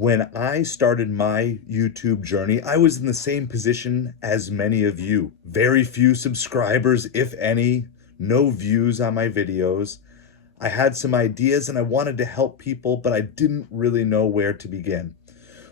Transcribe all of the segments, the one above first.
When I started my YouTube journey, I was in the same position as many of you. Very few subscribers, if any, no views on my videos. I had some ideas and I wanted to help people, but I didn't really know where to begin.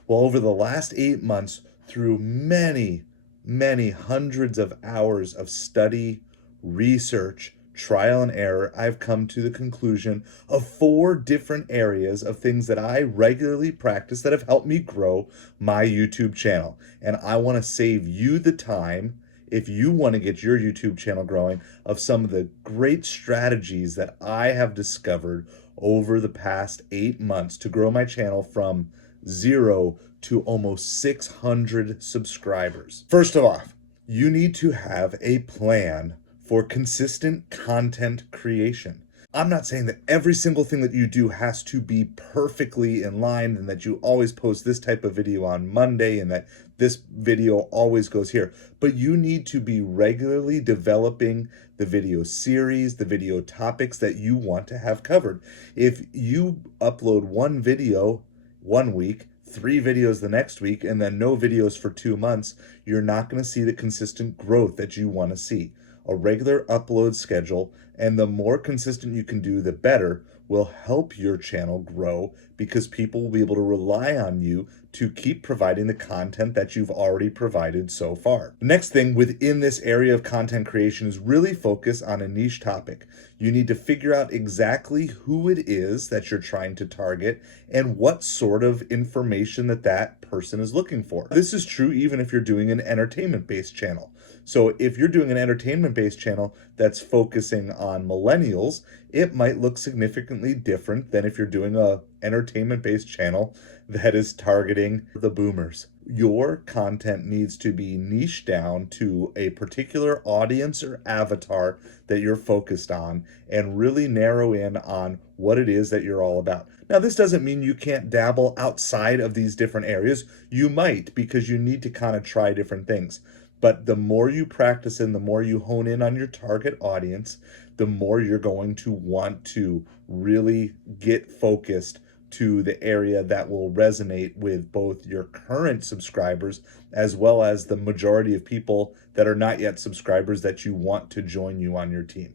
Well, over the last 8 months, through many hundreds of hours of study, research, trial and error, I've come to the conclusion of 4 different areas of things that I regularly practice that have helped me grow my YouTube channel. And I want to save you the time, if you want to get your YouTube channel growing, of some of the great strategies that I have discovered over the past 8 months to grow my channel from 0 to almost 600 subscribers. First of all, you need to have a plan for consistent content creation. I'm not saying that every single thing that you do has to be perfectly in line and that you always post this type of video on Monday and that this video always goes here, but you need to be regularly developing the video series, the video topics that you want to have covered. If you upload one video one week, 3 videos the next week, and then no videos for 2 months, you're not going to see the consistent growth that you want to see. A regular upload schedule, and the more consistent you can do, the better, will help your channel grow because people will be able to rely on you to keep providing the content that you've already provided so far. The next thing within this area of content creation is really focus on a niche topic. You need to figure out exactly who it is that you're trying to target and what sort of information that person is looking for. This is true even if you're doing an entertainment-based channel. So if you're doing an entertainment-based channel that's focusing on millennials, it might look significantly different than if you're doing a entertainment-based channel that is targeting the boomers. Your content needs to be niched down to a particular audience or avatar that you're focused on and really narrow in on what it is that you're all about. Now, this doesn't mean you can't dabble outside of these different areas. You might, because you need to kind of try different things. But the more you practice and the more you hone in on your target audience, the more you're going to want to really get focused to the area that will resonate with both your current subscribers as well as the majority of people that are not yet subscribers that you want to join you on your team.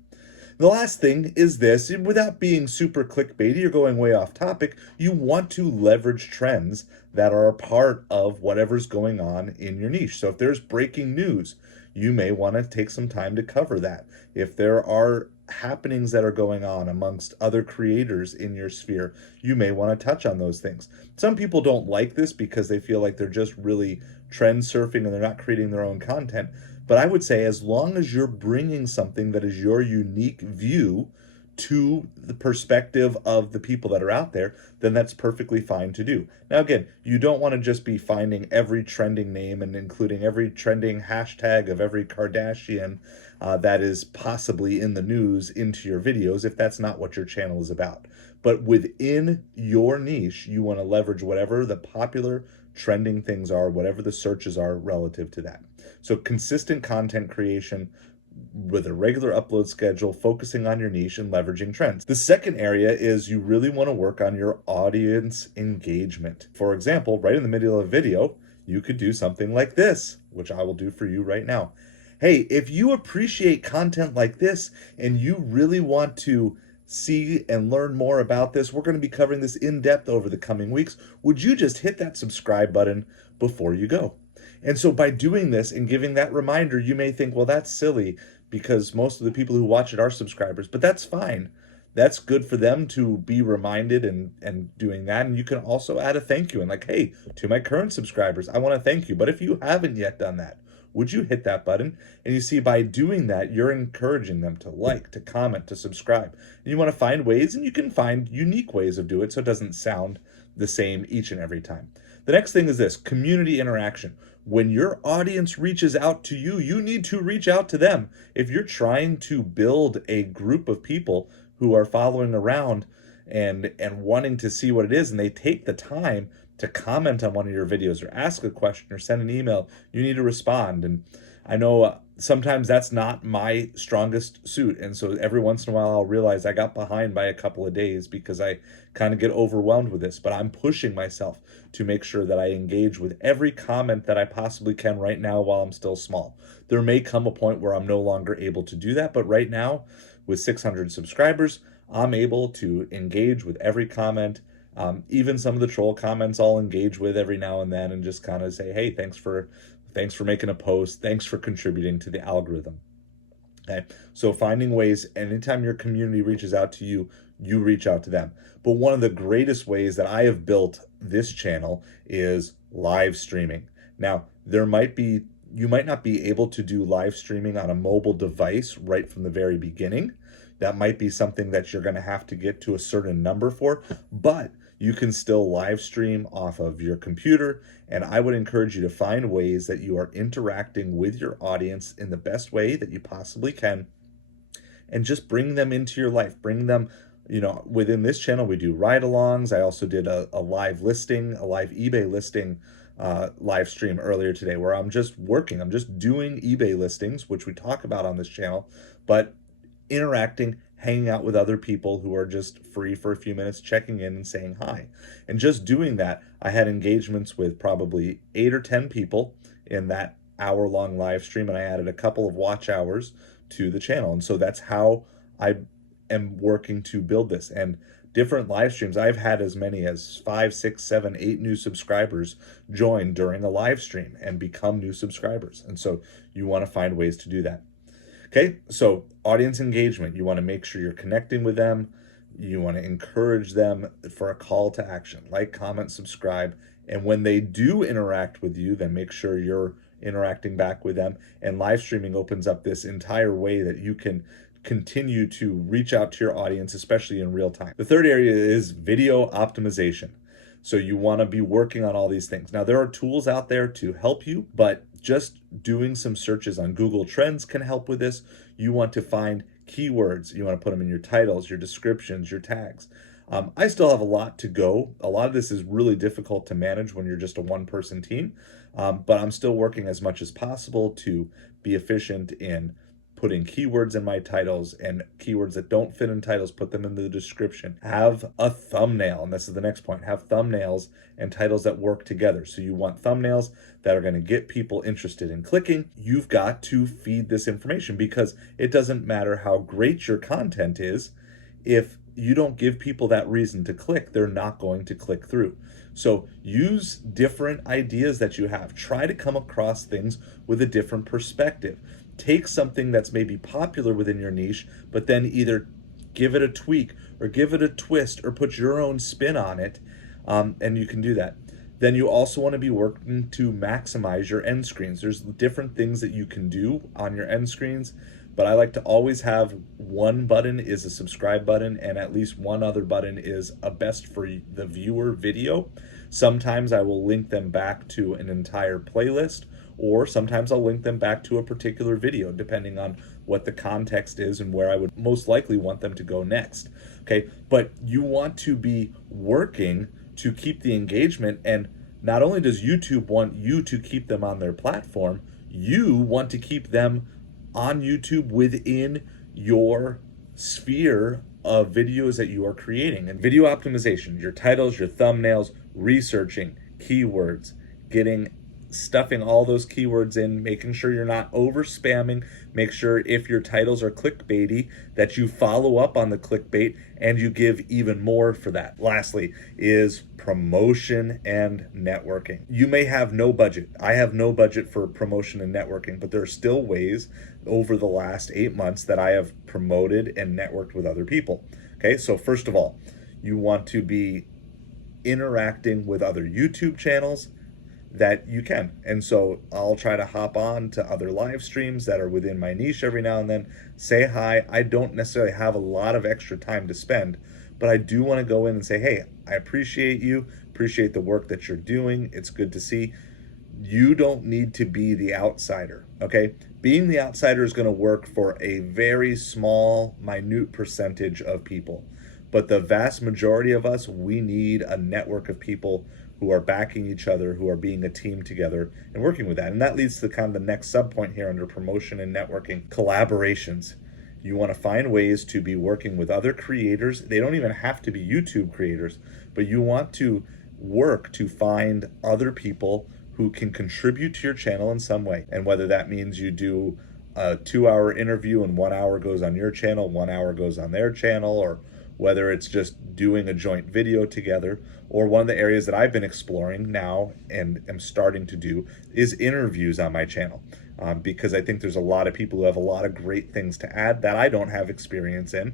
The last thing is this: without being super clickbaity or going way off topic, you want to leverage trends that are a part of whatever's going on in your niche. So if there's breaking news, you may want to take some time to cover that. If there are happenings that are going on amongst other creators in your sphere, you may want to touch on those things. Some people don't like this because they feel like they're just really trend surfing and they're not creating their own content. But I would say as long as you're bringing something that is your unique view to the perspective of the people that are out there, then that's perfectly fine to do. Now, again, you don't want to just be finding every trending name and including every trending hashtag of every Kardashian that is possibly in the news into your videos if that's not what your channel is about. But within your niche, you want to leverage whatever the popular trending things are, whatever the searches are relative to that. So consistent content creation with a regular upload schedule, focusing on your niche and leveraging trends. The second area is you really want to work on your audience engagement. For example, right in the middle of a video, you could do something like this, which I will do for you right now. Hey, if you appreciate content like this and you really want to see and learn more about this, we're going to be covering this in depth over the coming weeks. Would you just hit that subscribe button before you go? And so by doing this and giving that reminder, you may think, well, that's silly because most of the people who watch it are subscribers, but that's fine. That's good for them to be reminded and doing that. And you can also add a thank you and like, hey, to my current subscribers, I want to thank you. But if you haven't yet done that, would you hit that button? And you see, by doing that, you're encouraging them to like, to comment, to subscribe. And you want to find ways, and you can find unique ways of doing it so it doesn't sound the same each and every time. The next thing is this: community interaction. When your audience reaches out to you, you need to reach out to them. If you're trying to build a group of people who are following around and wanting to see what it is, and they take the time to comment on one of your videos or ask a question or send an email, you need to respond. And I know sometimes that's not my strongest suit. And so every once in a while, I'll realize I got behind by a couple of days because I kind of get overwhelmed with this. But I'm pushing myself to make sure that I engage with every comment that I possibly can right now while I'm still small. There may come a point where I'm no longer able to do that. But right now, with 600 subscribers, I'm able to engage with every comment. Even some of the troll comments I'll engage with every now and then and just kind of say, hey, thanks for making a post. Thanks for contributing to the algorithm. Okay. So finding ways, anytime your community reaches out to you, you reach out to them. But one of the greatest ways that I have built this channel is live streaming. Now, you might not be able to do live streaming on a mobile device right from the very beginning. That might be something that you're going to have to get to a certain number for, but you can still live stream off of your computer. And I would encourage you to find ways that you are interacting with your audience in the best way that you possibly can, and just bring them into your life. Bring them, within this channel, we do ride-alongs. I also did a live eBay listing live stream earlier today where I'm just doing eBay listings, which we talk about on this channel, but interacting, hanging out with other people who are just free for a few minutes, checking in and saying hi. And just doing that, I had engagements with probably 8 or 10 people in that hour-long live stream, and I added a couple of watch hours to the channel. And so that's how I am working to build this. And different live streams, I've had as many as 5, 6, 7, 8 new subscribers join during a live stream and become new subscribers. And so you want to find ways to do that. Okay, so audience engagement, you want to make sure you're connecting with them. You want to encourage them for a call to action, like, comment, subscribe. And when they do interact with you, then make sure you're interacting back with them. And live streaming opens up this entire way that you can continue to reach out to your audience, especially in real time. The third area is video optimization. So you want to be working on all these things. Now, there are tools out there to help you, but just doing some searches on Google Trends can help with this. You want to find keywords. You want to put them in your titles, your descriptions, your tags. I still have a lot to go. A lot of this is really difficult to manage when you're just a one-person team, but I'm still working as much as possible to be efficient in putting keywords in my titles, and keywords that don't fit in titles, put them in the description. Have a thumbnail, and this is the next point. Have thumbnails and titles that work together. So you want thumbnails that are going to get people interested in clicking. You've got to feed this information, because it doesn't matter how great your content is. If you don't give people that reason to click, they're not going to click through. So use different ideas that you have. Try to come across things with a different perspective. Take something that's maybe popular within your niche, but then either give it a tweak or give it a twist or put your own spin on it, and you can do that. Then you also want to be working to maximize your end screens. There's different things that you can do on your end screens, but I like to always have one button is a subscribe button, and at least one other button is a best for the viewer video. Sometimes I will link them back to an entire playlist, or sometimes I'll link them back to a particular video, depending on what the context is and where I would most likely want them to go next. Okay, but you want to be working to keep the engagement, and not only does YouTube want you to keep them on their platform, you want to keep them on YouTube within your sphere of videos that you are creating. And video optimization, your titles, your thumbnails, researching keywords, stuffing all those keywords in, making sure you're not over spamming, make sure if your titles are clickbaity that you follow up on the clickbait and you give even more for that. Lastly is promotion and networking. You may have no budget. I have no budget for promotion and networking, but there are still ways over the last 8 months that I have promoted and networked with other people. Okay, so first of all, you want to be interacting with other YouTube channels that you can. And so I'll try to hop on to other live streams that are within my niche every now and then, say hi. I don't necessarily have a lot of extra time to spend, but I do want to go in and say, hey, I appreciate you, appreciate the work that you're doing. It's good to see. You don't need to be the outsider, okay? Being the outsider is going to work for a very small, minute percentage of people. But the vast majority of us, we need a network of people who are backing each other, who are being a team together and working with that. And that leads to kind of the next sub point here under promotion and networking: collaborations. You want to find ways to be working with other creators. They don't even have to be YouTube creators, but you want to work to find other people who can contribute to your channel in some way. And whether that means you do a 2-hour interview and 1 hour goes on your channel, 1 hour goes on their channel, or whether it's just doing a joint video together, or one of the areas that I've been exploring now and am starting to do is interviews on my channel. Because I think there's a lot of people who have a lot of great things to add that I don't have experience in.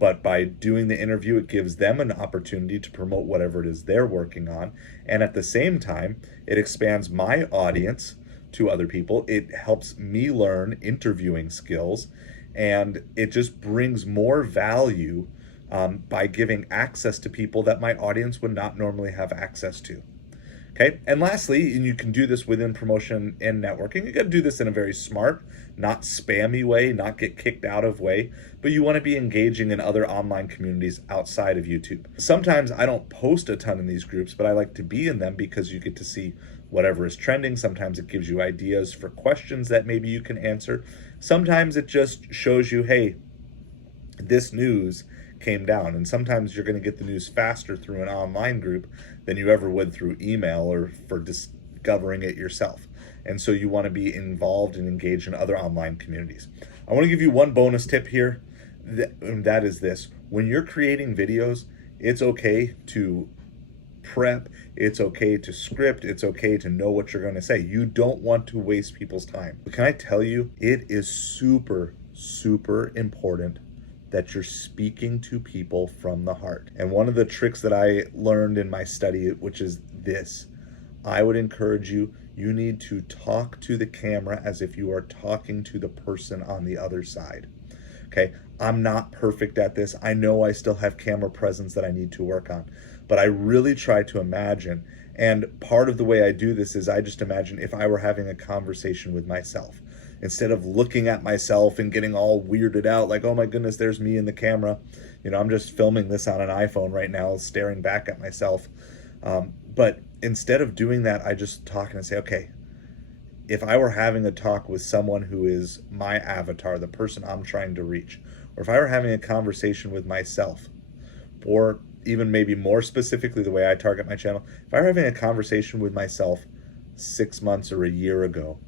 But by doing the interview, it gives them an opportunity to promote whatever it is they're working on. And at the same time, it expands my audience to other people. It helps me learn interviewing skills, and it just brings more value by giving access to people that my audience would not normally have access to. Okay, and lastly, and you can do this within promotion and networking, you got to do this in a very smart, not spammy way, not get kicked out of way, but you want to be engaging in other online communities outside of YouTube. Sometimes I don't post a ton in these groups, but I like to be in them because you get to see whatever is trending. Sometimes it gives you ideas for questions that maybe you can answer. Sometimes it just shows you, hey, this news came down. And sometimes you're going to get the news faster through an online group than you ever would through email or for discovering it yourself. And so you want to be involved and engaged in other online communities. I want to give you one bonus tip here, and that is this. When you're creating videos, it's okay to prep, it's okay to script, it's okay to know what you're going to say. You don't want to waste people's time. But can I tell you, it is super, super important that you're speaking to people from the heart. And one of the tricks that I learned in my study, which is this: I would encourage you, you need to talk to the camera as if you are talking to the person on the other side. Okay, I'm not perfect at this. I know I still have camera presence that I need to work on, but I really try to imagine. And part of the way I do this is I just imagine if I were having a conversation with myself. Instead of looking at myself and getting all weirded out, like, oh my goodness, there's me in the camera. You know, I'm just filming this on an iPhone right now, staring back at myself. But instead of doing that, I just talk and say, okay, if I were having a talk with someone who is my avatar, the person I'm trying to reach, or if I were having a conversation with myself, or even maybe more specifically the way I target my channel, if I were having a conversation with myself 6 months or a year ago,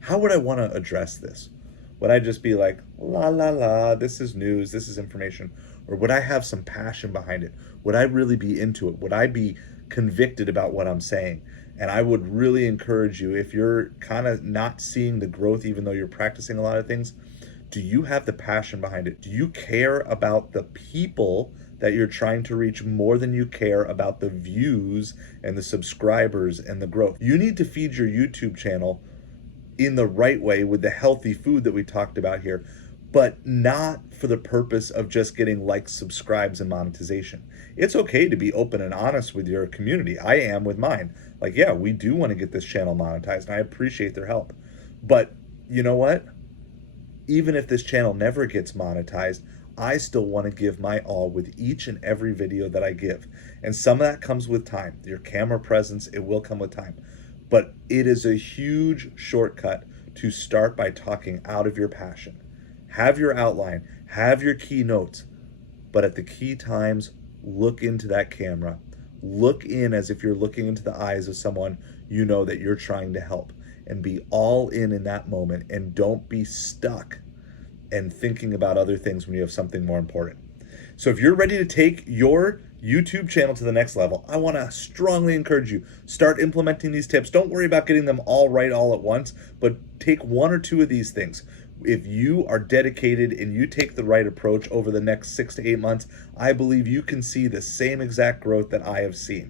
how would I want to address this? Would I just be like, la, la, la, this is news, this is information? Or would I have some passion behind it? Would I really be into it? Would I be convicted about what I'm saying? And I would really encourage you, if you're kind of not seeing the growth, even though you're practicing a lot of things, do you have the passion behind it? Do you care about the people that you're trying to reach more than you care about the views and the subscribers and the growth? You need to feed your YouTube channel in the right way with the healthy food that we talked about here, but not for the purpose of just getting likes, subscribes, and monetization. It's okay to be open and honest with your community. I am with mine. Like, yeah, we do want to get this channel monetized, and I appreciate their help. But you know what? Even if this channel never gets monetized, I still want to give my all with each and every video that I give. And some of that comes with time. Your camera presence, it will come with time. But it is a huge shortcut to start by talking out of your passion. Have your outline, have your key notes, but at the key times, look into that camera. Look in as if you're looking into the eyes of someone you know that you're trying to help, and be all in that moment, and don't be stuck and thinking about other things when you have something more important. So if you're ready to take your YouTube channel to the next level, I want to strongly encourage you, start implementing these tips. Don't worry about getting them all right all at once, but take 1 or 2 of these things. If you are dedicated and you take the right approach over the next 6 to 8 months, I believe you can see the same exact growth that I have seen.